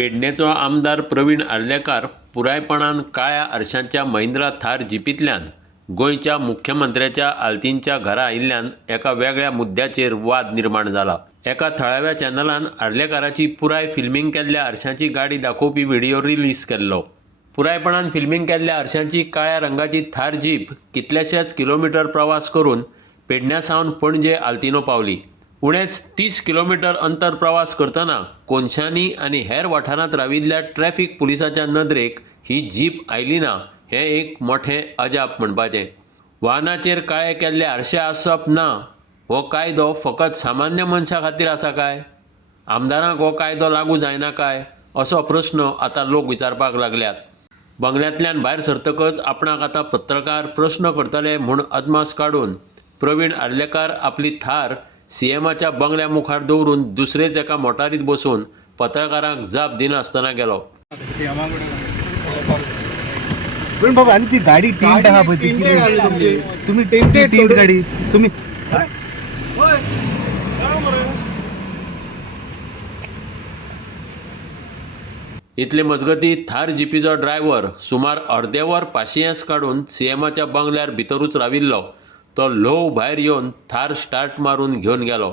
पेडणेचो आमदार प्रवीण आर्लेकर पुरायपणान काळ्या आरशांच्या महिंद्रा थार जिपींतल्यान गोंयच्या मुख्यमंत्र्याच्या आल्तींच्या घरा आयिल्ल्यान एका वेगळ्या मुद्द्याचेर वाद निर्माण जाला। एका थळाव्या चॅनलान आर्लेकराची पुराय फिल्मिंग केल्ल्या आरशांची गाडी दाखोवपी व्हिडिओ रिलीज केल्लो। पुरायपणान फिल्मिंग केल्ल्या आरशांची काळ्या रंगाची थार जीप कितलेशेच किलोमीटर प्रवास करून पेडण्या सावन पणजे आल्तिनो पावली। उणेच 30 किलोमीटर अंतर प्रवास करतना कोनशांनी आनी हेर वाठारांत राविल्ल्या ट्रॅफिक पुलिसाच्या नदरेक ही जीप आयली ना हें एक मोठें अजाप म्हणपाचें। वाहनाचेर काळे केल्ले आरशे आसप ना हो कायदो फकत सामान्य मनशा खातीर आसा काय? आमदारांक हो कायदो लागू जायना काय असो प्रस्न आतां लोक विचारपाक लागल्यात। बंगल्यांतल्यान भायर सरतकच आपणाक आतां पत्रकार प्रस्न करतले म्हूण अदमास काडून प्रवीण आर्लेकर आपली थार सीएमाच्या बंगल्या मुखार दवरून दुसरेच एका मोटारीत बसून पत्रकारांक जाप दिनासतना गेलो। पण बाबा आणि ती गाडी टेंट आहा पळय ती कितें तुम्ही टेंट गाडी तुम्ही इतले मजगतीं थार जीपीचो ड्रायव्हर सुमार अर्दे वर पाशियेंस काडून सीएमाच्या बंगल्यार भितरूच राविल्लो। तो ल्हव भायर येवन थार स्टार्ट मारून घेवन गेलो।